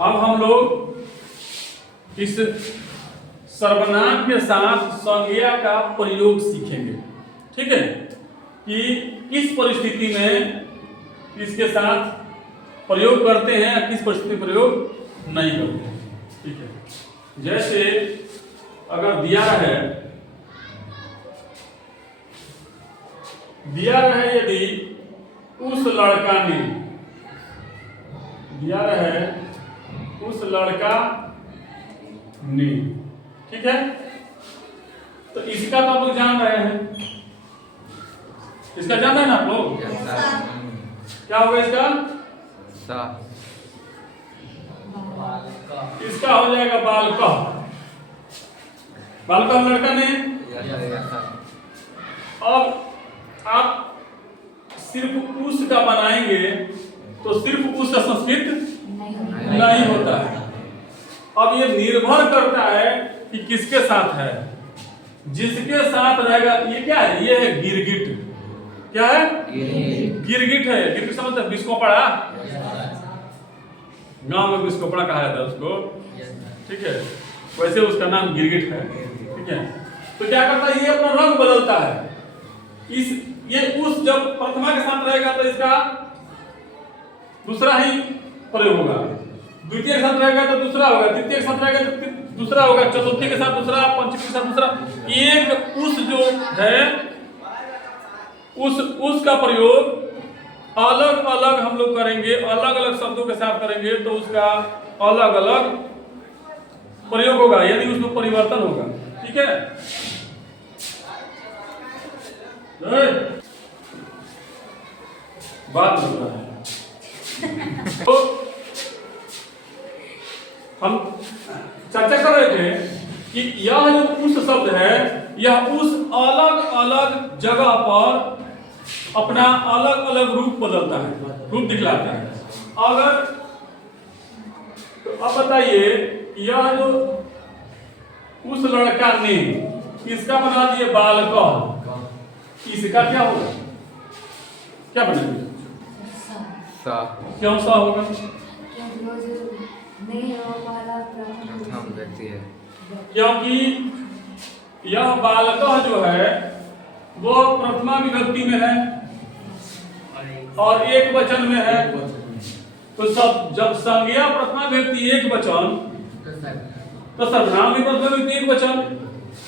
अब हम लोग इस सर्वनाम के साथ संज्ञा का प्रयोग सीखेंगे। ठीक है, कि किस परिस्थिति में इसके साथ प्रयोग करते हैं या किस परिस्थिति में प्रयोग नहीं करते हैं। ठीक है, जैसे अगर दिया रहे यदि उस लड़का ने, दिया रहे उस लड़का ने, ठीक है, तो इसका तो आप लोग जान रहे हैं, इसका जान रहे हैं ना आप लोग। क्या होगा इसका? इसका हो जाएगा बालका। बालका लड़का ने। अब आप सिर्फ उस का बनाएंगे तो सिर्फ उस का संस्कृत नहीं होता है। अब ये निर्भर करता है कि किसके साथ है। जिसके साथ रहेगा, ये क्या है? ये है गिरगिट। क्या है? गिरगिट है। गिरगिट समझते हैं? बिस्कोपड़ा, गांव में बिस्कोपड़ा कहा जाता है उसको। ठीक है, वैसे उसका नाम गिरगिट है। ठीक है, तो क्या करता है? ये अपना रंग बदलता है। ये उस जब प्रथमा के साथ रहेगा तो इसका दूसरा ही प्रयोग होगा, द्वितीय के साथ रहेगा तो दूसरा होगा, तृतीय के साथ रहेगा तो दूसरा होगा, चतुर्थी के साथ दूसरा, पंचमी के साथ दूसरा। एक उस जो है उस का प्रयोग अलग अलग हम लोग करेंगे, अलग अलग शब्दों के साथ करेंगे तो उसका अलग अलग प्रयोग होगा, यानी उसमें परिवर्तन होगा। ठीक है, बात हो रहा है। तो हम चर्चा कर रहे थे कि यह जो उस शब्द है, यह उस अलग अलग जगह पर अपना अलग अलग रूप बदलता है, रूप दिखलाता है। अगर तो अब बताइए, यह जो उस लड़का ने, इसका बना दिए बालका, इसका क्या होगा? क्या बनेगा? क्यों सा होगा? क्योंकि यह बालका जो है वो प्रथमा विभक्ति में है और एक वचन में है। तो सब जब संज्ञा प्रथमा विभक्ति एक वचन तो सर्वनाम भी प्रथमा विभक्ति एक वचन।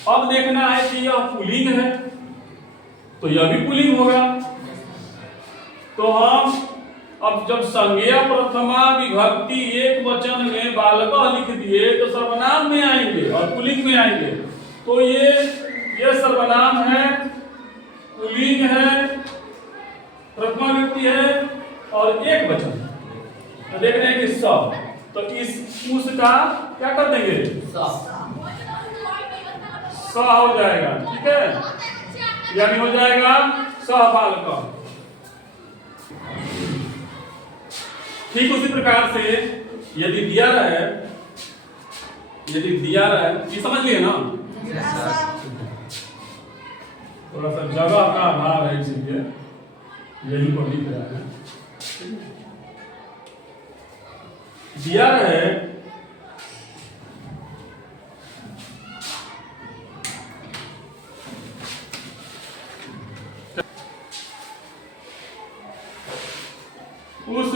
अब देखना है कि यह पुल्लिंग है तो यह भी पुल्लिंग होगा। तो हम अब जब संज्ञा प्रथमा विभक्ति एक वचन में बालका लिख दिए तो सर्वनाम में आएंगे और पुल्लिंग में आएंगे। तो ये सर्वनाम है, पुल्लिंग है, प्रथमा विभक्ति है और एक वचन। तो देख रहे हैं कि सब, तो इस उस का क्या कर देंगे? स हो जाएगा। ठीक है, यानी हो जाएगा सहबालका। ठीक उसी प्रकार से यदि दिया रहे, ये समझ लिए ना? थोड़ा सा जगह का अभाव है इसलिए यही को लिख रहा है। दिया रहे उस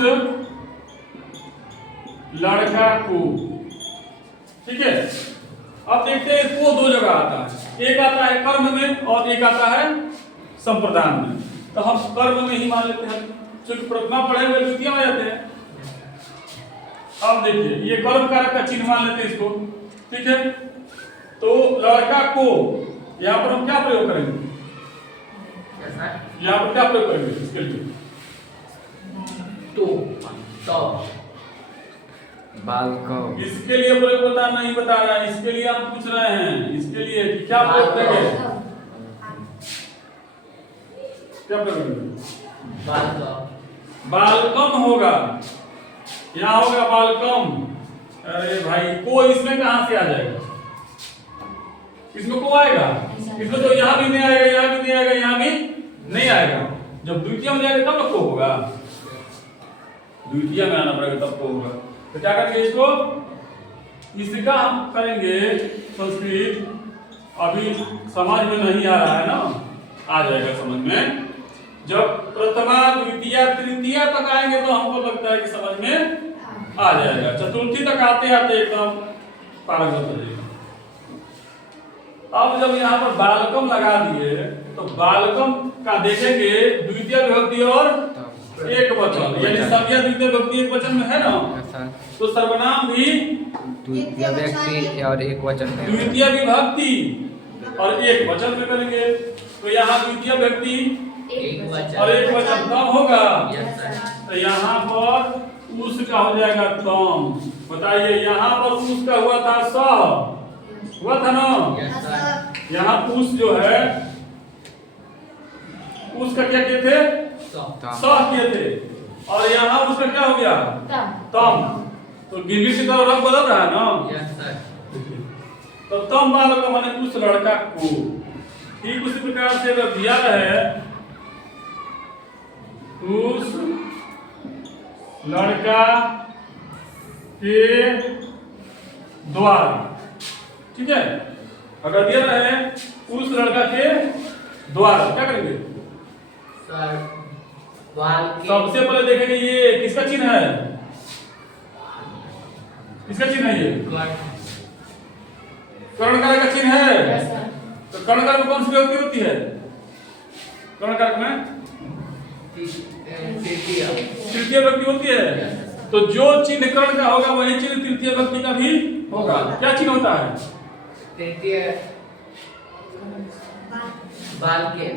लड़का को। ठीक है, अब देखते हैं को दो जगह आता है, एक आता है कर्म में और एक आता है संप्रदान में। तो हम कर्म में ही मान लेते हैं, क्योंकि प्रथमा पढ़े हुए द्वितीय में जाते हैं। अब देखिए ये कर्म कारक का चिन्ह मान लेते हैं इसको। ठीक है, तो लड़का को यहाँ पर हम क्या प्रयोग करेंगे? यहाँ पर क्या प्रयोग करेंगे इसके लिए? तो बालका। इसके लिए प्रयोग बता नहीं बता रहा है, इसके लिए हम पूछ रहे हैं। इसके लिए क्या प्रयोग करेंगे? क्या प्रयोग करेंगे? बालकम होगा, यहाँ होगा बालकम। अरे भाई को इसमें कहां से आ जाएगा? इसमें को आएगा? इसमें तो यहाँ भी नहीं आएगा, यहाँ भी नहीं आएगा, यहाँ भी नहीं आएगा। जब द्वितीय में जाएगा तब को होगा, द्वितीय में आना पड़ेगा तब को होगा। तो क्या करेंगे इसको, इसका हम करेंगे संस्कृत, अभी समझ में नहीं आ रहा है ना, आ जाएगा समझ में। जब प्रथमा द्वितीय तृतीय तक आएंगे तो हमको लगता है कि समझ में आ जाएगा, चतुर्थी तक आते आते एकदम पारंगत हो जाएगा। अब जब यहाँ पर बालकम लगा दिए तो बालकम का देखेंगे द्वितीय विभक्ति और एक वचन, यानी संज्ञा द्वितीय विभक्ति एक वचन में है ना, तो सर्वनाम भी द्वितीय व्यक्ति और एक वचन में, द्वितीय विभक्ति और एक वचन में करेंगे। तो यहाँ द्वितीय व्यक्ति और एक वचन तम होगा, तो यहाँ पर उस का हो जाएगा तम। बताइए यहाँ पर उस का हुआ था स, हुआ था ना, यहाँ उस जो है उसका क्या किए थे, स किए थे, और यहाँ उसका क्या हो गया तम। तो गिरगिट की तरह रंग बदल रहा है ना, तो तम बालक माने उस लड़का को। ठीक उसी प्रकार से अगर दिया है उस लड़का के द्वारा, ठीक है, अगर दिया है उस लड़का के द्वारा क्या करेंगे, सबसे पहले देखेंगे ये किसका चिन्ह है, किसका चिन्ह है, ये कर्णकारक का चिन्ह है। तो कर्णकारक में कौन सी विभक्ति होती है, कर्णकारक में तृतीय विभक्ति होती है। तो जो चिन्ह कर्ण का होगा वही चिन्ह तृतीय विभक्ति का भी होगा। क्या चिन्ह होता है, तृतीय बालकेन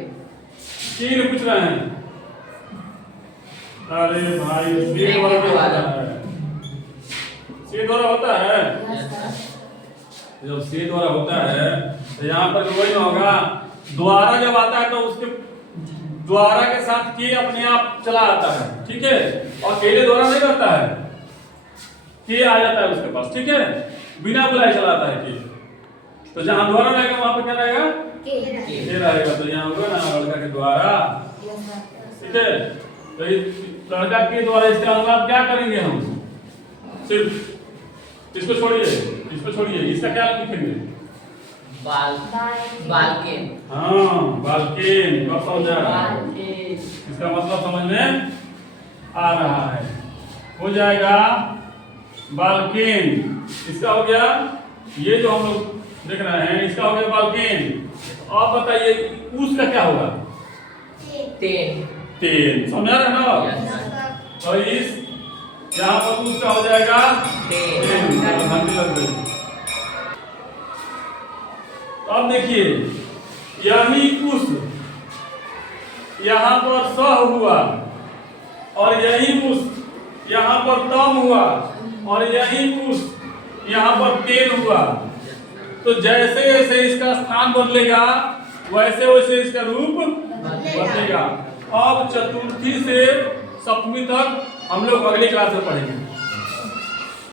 चिन्ह पूछ रहे हैं। अरे भाई से द्वारा होता है, से द्वारा होता है, जब से द्वारा होता है तो यहाँ पर वही होगा, द्वारा जब आता है तो उसके द्वारा के साथ के अपने आप चला आता है, ठीक है, और अकेले द्वारा नहीं रहता है, के आ जाता है उसके पास, ठीक है, बिना बुलाए चला आता है के। तो जहाँ द्वारा रहेगा वहां पे क्या रहेगा, के रहेगा। तो यहाँ होगा ना लड़का के द्वारा, ठीक है। तो लड़का के द्वारा इसका अनुवाद क्या करेंगे हम, सिर्फ इसको छोड़िए, इसको छोड़िए, इसका क्या लिखेंगे, बालकेन। हाँ बालकेन, कब समझ आ रहा है, इसका मतलब समझ में आ रहा है, हो जाएगा बालकेन। इसका हो गया, ये जो हम लोग देख रहे हैं इसका हो गया बालकेन। अब बताइए उसका क्या होगा, तेन। तेन, समझ आ रहा है ना। तो इस यहाँ पर उसका हो जाएगा तेन। अब देखिए यही उस यहाँ पर स हुआ, और यही उस यहाँ पर तम हुआ, और यही उस यहाँ पर तेन हुआ। तो जैसे जैसे इसका स्थान बदलेगा वैसे वैसे इसका रूप बदलेगा। अब चतुर्थी से सप्तमी तक हम लोग अगली क्लास में पढ़ेंगे।